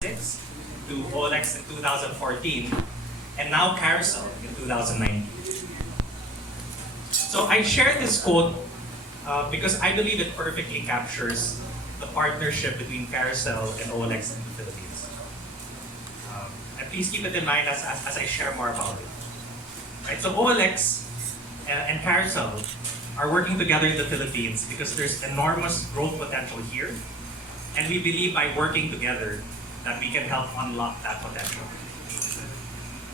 to OLX in 2014, and now Carousell in 2019. So I share this quote because I believe it perfectly captures the partnership between Carousell and OLX in the Philippines. And please keep it in mind as I share more about it. Right, so OLX and Carousell are working together in the Philippines because there's enormous growth potential here, and we believe by working together that we can help unlock that potential.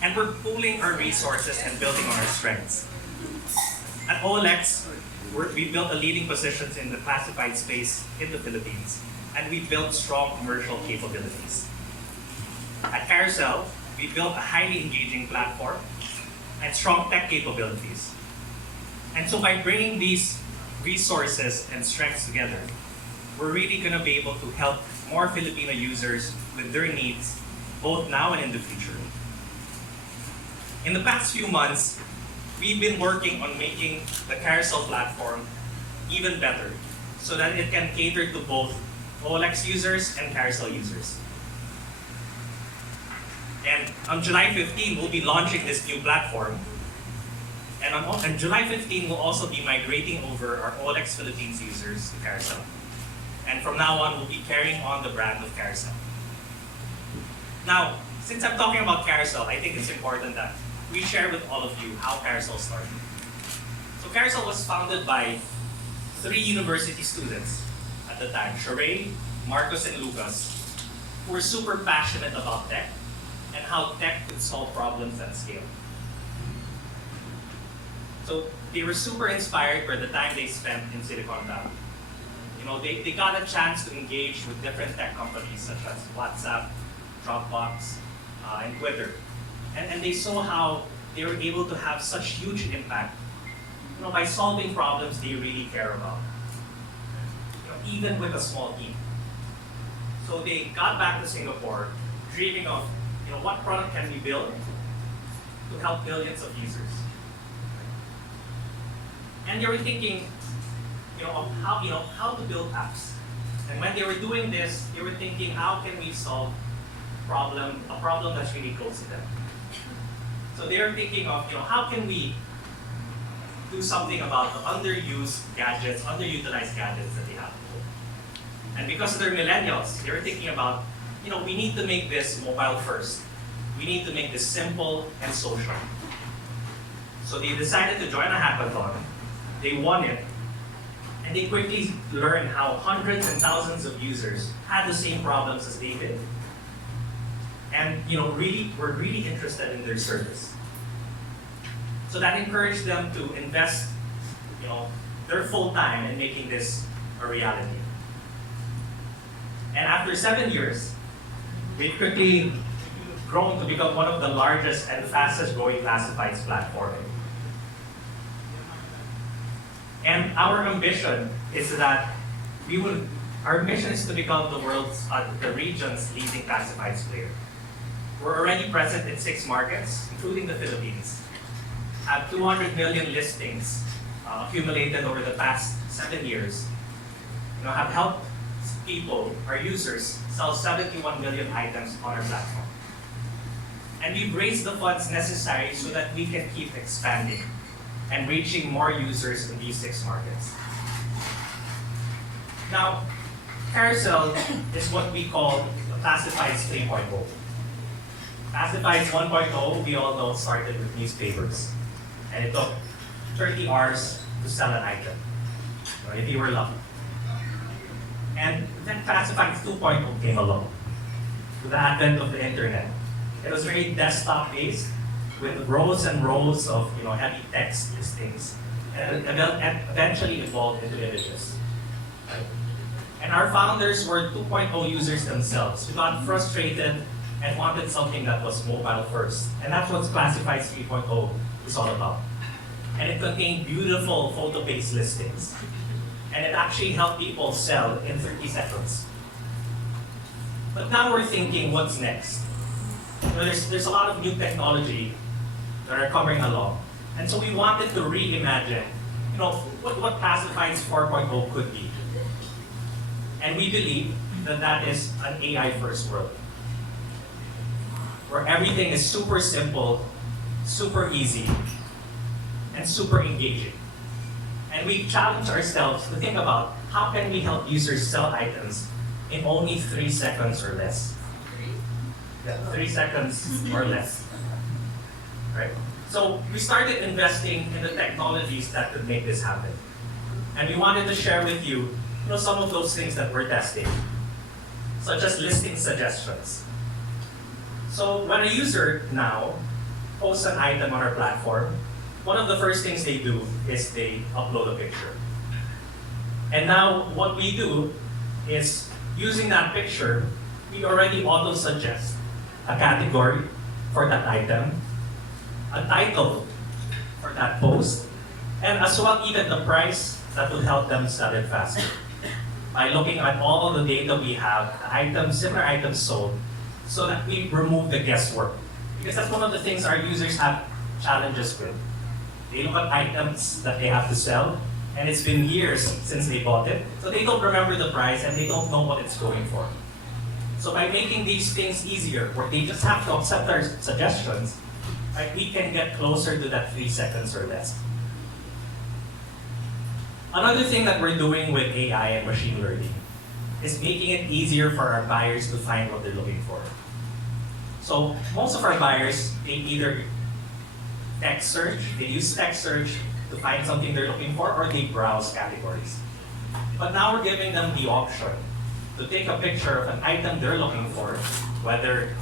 And we're pooling our resources and building on our strengths. At OLX, we built a leading positions in the classified space in the Philippines, and we built strong commercial capabilities. At Carousell, we built a highly engaging platform and strong tech capabilities. And so by bringing these resources and strengths together, we're really going to be able to help more Filipino users with their needs, both now and in the future. In the past few months, we've been working on making the Carousell platform even better so that it can cater to both OLX users and Carousell users. And on July 15, we'll be launching this new platform. And on July 15, we'll also be migrating over our OLX Philippines users to Carousell. And from now on, we'll be carrying on the brand of Carousell. Now, since I'm talking about Carousell, I think it's important that we share with all of you how Carousell started. So Carousell was founded by 3 university students at the time, Sheree, Marcos, and Lucas, who were super passionate about tech and how tech could solve problems at scale. So they were super inspired by the time they spent in Silicon Valley. They got a chance to engage with different tech companies such as WhatsApp, Dropbox, and Twitter. And they saw how they were able to have such huge impact by solving problems they really care about, even with a small team. So they got back to Singapore dreaming of what product can we build to help billions of users. And they were thinking of how to build apps. And when they were doing this, they were thinking, how can we solve a problem that's really close to them? So they were thinking of how can we do something about the underutilized gadgets that they have. And because they're millennials, they were thinking about, we need to make this mobile first. We need to make this simple and social. So they decided to join a hackathon. They won it. And they quickly learned how hundreds and thousands of users had the same problems as they did. And really were really interested in their service. So that encouraged them to invest their full time in making this a reality. And after 7 years, they quickly grown to become one of the largest and fastest growing classifieds platform. And our ambition is that our mission is to become the region's leading classifieds player. We're already present in 6 markets, including the Philippines. Have 200 million listings accumulated over the past 7 years. Have helped people, our users, sell 71 million items on our platform. And we've raised the funds necessary so that we can keep expanding and reaching more users in these 6 markets. Now, Carousell is what we call the Classifieds 3.0. Classifieds 1.0, we all know, started with newspapers. And it took 30 hours to sell an item, if you were lucky. And then Classifieds 2.0 came along with the advent of the internet. It was very desktop-based, with rows and rows of heavy text listings, and eventually evolved into images. And our founders were 2.0 users themselves who got frustrated and wanted something that was mobile first. And that's what Classifieds 3.0 is all about. And it contained beautiful photo-based listings. And it actually helped people sell in 30 seconds. But now we're thinking, what's next? There's a lot of new technology that are coming along. And so we wanted to reimagine, what Classifieds 4.0 could be. And we believe that is an AI-first world. where everything is super simple, super easy, and super engaging. And we challenge ourselves to think about how can we help users sell items in only 3 seconds or less. Yeah, 3 seconds or less. Right? So we started investing in the technologies that could make this happen. And we wanted to share with you, some of those things that we're testing, such as listing suggestions. So when a user now posts an item on our platform, one of the first things they do is they upload a picture. And now what we do is, using that picture, we already auto-suggest a category for that item, a title for that post, and as well even the price that would help them sell it faster. By looking at all the data we have, the items, similar items sold, so that we remove the guesswork. Because that's one of the things our users have challenges with. They look at items that they have to sell, and it's been years since they bought it, so they don't remember the price and they don't know what it's going for. So by making these things easier, where they just have to accept our suggestions, right, we can get closer to that 3 seconds or less. Another thing that we're doing with AI and machine learning is making it easier for our buyers to find what they're looking for. So most of our buyers, they either text search, they use text search to find something they're looking for, or they browse categories. But now we're giving them the option to take a picture of an item they're looking for, whether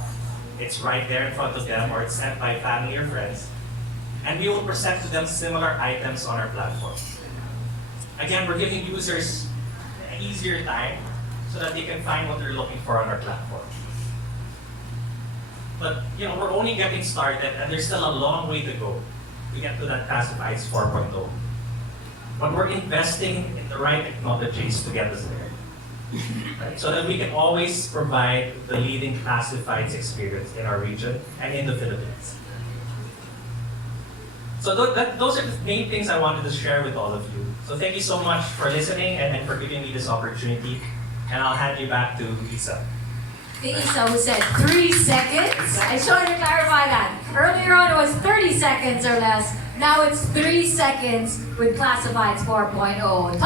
it's right there in front of them or it's sent by family or friends, and we will present to them similar items on our platform. Again, we're giving users an easier time so that they can find what they're looking for on our platform. But we're only getting started, and there's still a long way to go to get to that Classifieds 4.0. But we're investing in the right technologies to get us there. Right? So that we can always provide the leading classifieds experience in our region and in the Philippines. So those are the main things I wanted to share with all of you. So thank you so much for listening and for giving me this opportunity. And I'll hand you back to Lisa. Isa, who said 3 seconds. I just wanted to clarify that. Earlier on it was 30 seconds or less. Now it's 3 seconds with Classifieds 4.0.